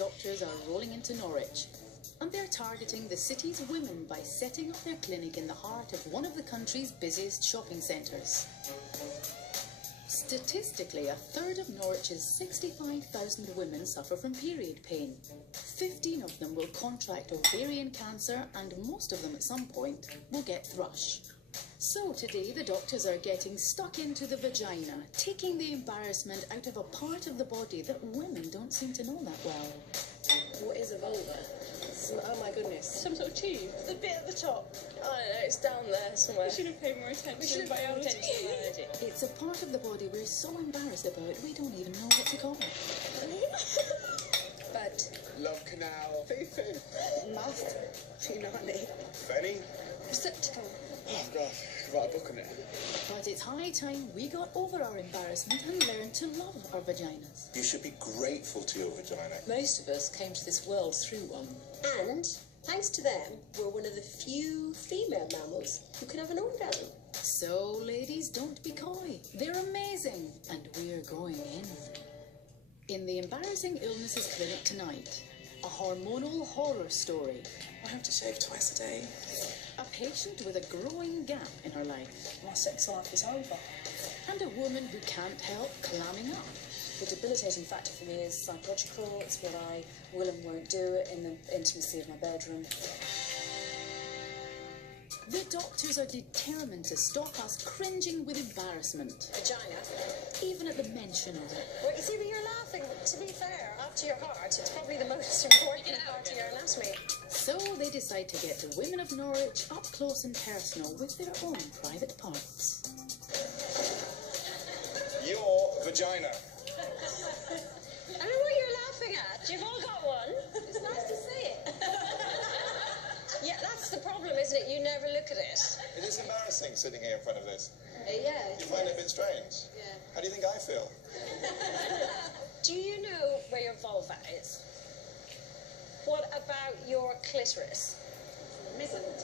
doctors are rolling into Norwich, and they're targeting the city's women by setting up their clinic in the heart of one of the country's busiest shopping centres. Statistically, a third of Norwich's 65,000 women suffer from period pain. 15 of them will contract ovarian cancer, and most of them at some point will get thrush. So today the doctors are getting stuck into the vagina, taking the embarrassment out of a part of the body that women don't seem to know that well. What is a vulva? Oh my goodness. Some sort of tube. The bit at the top. I don't know, it's down there somewhere. We should have paid more attention to biology. It's a part of the body we're so embarrassed about we don't even know what to call it. Bud. Love canal. Fifi. Mouth. Punani. Fanny. Receptacle. Oh gosh, I could write a book on it. But it's high time we got over our embarrassment and learned to love our vaginas. You should be grateful to your vagina. Most of us came to this world through one. And, thanks to them, we're one of the few female mammals who can have an orgasm. So, ladies, don't be coy. They're amazing, and we're going in. In the Embarrassing Illnesses Clinic tonight, a hormonal horror story. I have to shave twice a day. A patient with a growing gap in her life. My sex life is over. And a woman who can't help clamming up. The debilitating factor for me is psychological. It's what I will and won't do in the intimacy of my bedroom. The doctors are determined to stop us cringing with embarrassment. Vagina. Even at the mention of it. Well, you see, but you're laughing. To be fair, after your heart, it's probably the most important part of your anatomy. So they decide to get the women of Norwich up close and personal with their own private parts. Your vagina. I don't know what you're laughing at. You've all got one. It's nice to see it. Yeah, that's the problem, isn't it? You never look at it. It is embarrassing sitting here in front of this. Yeah. You find it a bit strange? Yeah. How do you think I feel? Do you know where your vulva is? What about your clitoris?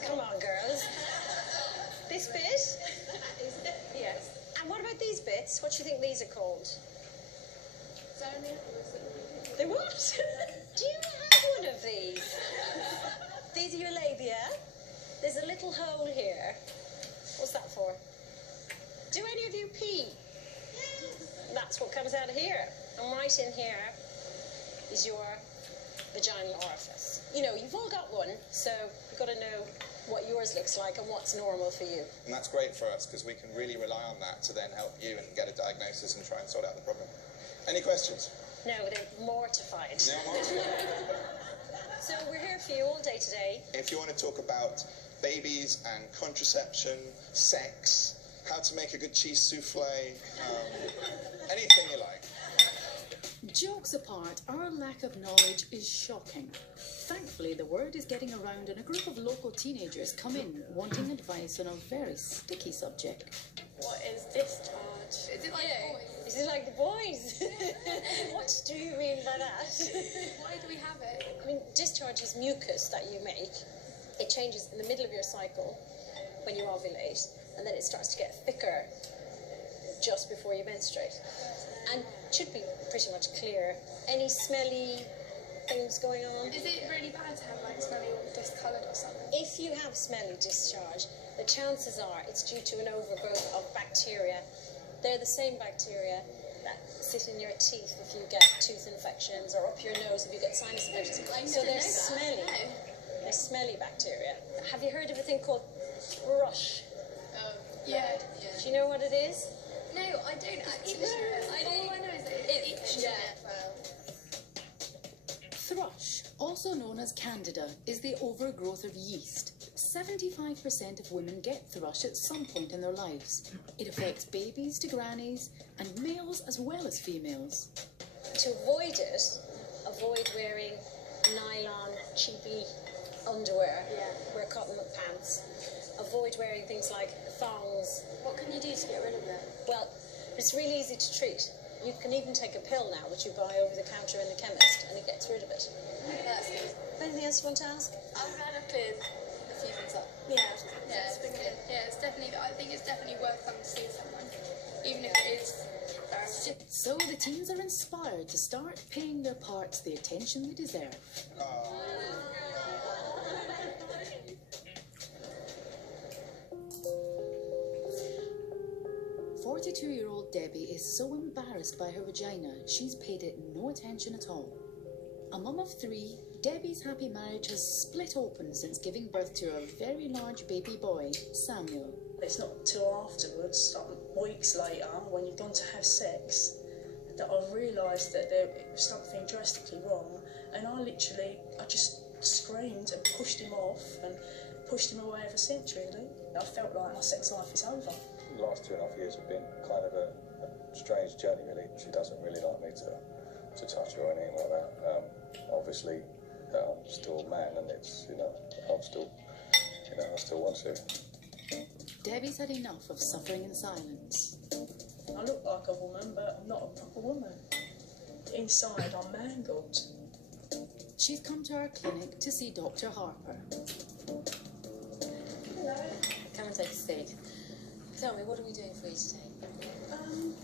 Come on, girls. This bit? Yes. And what about these bits? What do you think these are called? They what? Do you have one of these? These are your labia. There's a little hole here. What's that for? Do any of you pee? That's what comes out of here. And right in here is your vaginal orifice. You know, you've all got one, so you've got to know what yours looks like and what's normal for you. And that's great for us because we can really rely on that to then help you and get a diagnosis and try and sort out the problem. Any questions? No, they're mortified. No more? So we're here for you all day today. If you want to talk about babies and contraception, sex, how to make a good cheese souffle, anything you like. Jokes apart, our lack of knowledge is shocking. Thankfully, the word is getting around and a group of local teenagers come in wanting advice on a very sticky subject. What is discharge? Is it like boys? Is it like the boys? What do you mean by that? Why do we have it? I mean, discharge is mucus that you make. It changes in the middle of your cycle when you ovulate, and then it starts to get thicker just before you menstruate. And it should be pretty much clear. Any smelly things going on? Is it really bad to have like smelly or discoloured or something? If you have smelly discharge, the chances are it's due to an overgrowth of bacteria. They're the same bacteria that sit in your teeth if you get tooth infections, or up your nose if you get sinus infections. So they're smelly. They're smelly bacteria. Have you heard of a thing called thrush? Yeah. Do you know what it is? No, I don't actually. All I know is that it's itchy. Thrush, also known as candida, is the overgrowth of yeast. 75% of women get thrush at some point in their lives. It affects babies to grannies and males as well as females. To avoid it, avoid wearing nylon, cheapy underwear. Wear cotton pants. Avoid wearing things like thongs. What can you do to get rid of it? Well, it's really easy to treat. You can even take a pill now, which you buy over the counter in the chemist, and it gets rid of it. That's good. Anything else you want to ask? I'm glad I've cleared a few things up. Yeah. Yeah, it's been good. Yeah, it's definitely. I think it's definitely worth coming to see someone, even if it is So the teens are inspired to start paying their parts the attention they deserve. 42-year-old Debbie is so embarrassed by her vagina, she's paid it no attention at all. A mum of 3, Debbie's happy marriage has split open since giving birth to a very large baby boy, Samuel. It's not till afterwards, weeks later, when you've gone to have sex, that I've realised that there was something drastically wrong, and I just screamed and pushed him off and pushed him away ever since, really. I felt like my sex life is over. The last 2.5 years have been kind of a strange journey, really. She doesn't really like me to touch her or anything like that. Obviously, I'm still a man, and it's, I still want to. Debbie's had enough of suffering in silence. I look like a woman, but I'm not a proper woman. Inside, I'm mangled. She's come to our clinic to see Dr. Harper. Come and take a seat. Tell me, what are we doing for you today?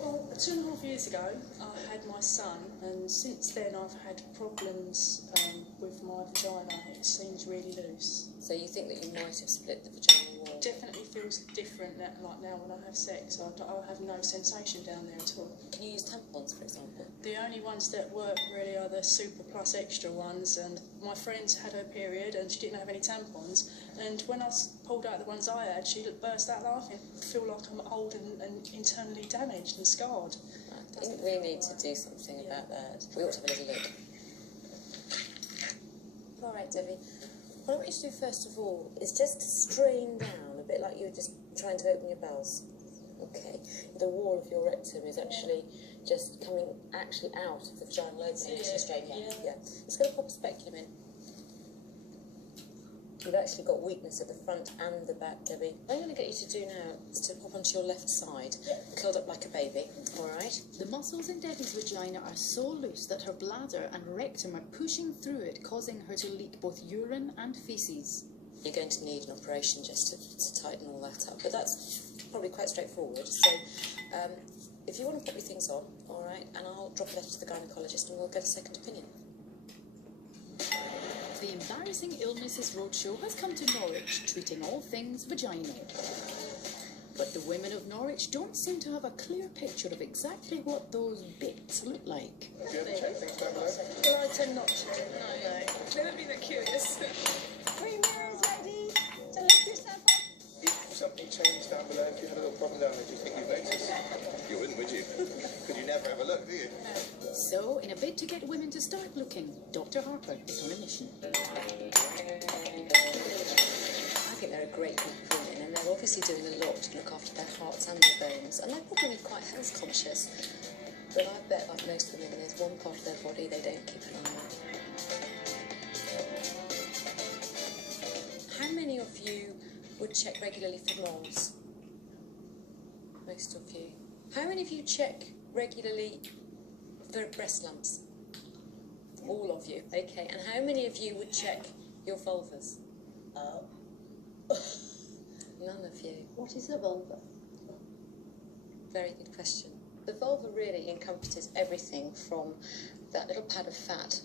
Well, 2.5 years ago, I had my son, and since then I've had problems with my vagina. It seems really loose. So you think that you might have split the vaginal wall? Definitely feels different like now when I have sex. I have no sensation down there at all. Can you use tampons, for example? The only ones that work really are the Super Plus Extra ones, and my friend had her period and she didn't have any tampons, and when I pulled out the ones I had, she burst out laughing. I feel like I'm old and internally damaged and scarred. I think we need to do something about that. We ought to have a little look. All right, Debbie. What I want you to do first of all is just strain down, a bit like you were just trying to open your bowels. Okay. The wall of your rectum is actually just coming out of the vaginal opening. Yeah. Straight down. Yeah. It's going to pop a speculum in. You've actually got weakness at the front and the back, Debbie. What I'm going to get you to do now is to pop onto your left side, curled up like a baby, all right? The muscles in Debbie's vagina are so loose that her bladder and rectum are pushing through it, causing her to leak both urine and faeces. You're going to need an operation just to tighten all that up, but that's probably quite straightforward. So if you want to put your things on, all right, and I'll drop a letter to the gynaecologist and we'll get a second opinion. The Embarrassing Illnesses Roadshow has come to Norwich, treating all things vaginal. But the women of Norwich don't seem to have a clear picture of exactly what those bits look like. Do you ever check things down below? Well, I tend not to. No. Never been that curious. Green mirrors ready to lift yourself up. If something changed down below, if you had a little problem down there, do you think you'd notice? You wouldn't, would you? Because you never ever look, do you? So, in a bid to get women to start looking, Dr. Harper is on a mission. I think they're a great group of women, and they're obviously doing a lot to look after their hearts and their bones, and they're probably quite health conscious. But I bet, like most women, there's one part of their body they don't keep an eye on. How many of you would check regularly for moles? Most of you. How many of you check regularly for breast lumps? All of you. Okay. And how many of you would check your vulvas? None of you. What is a vulva? Very good question. The vulva really encompasses everything from that little pad of fat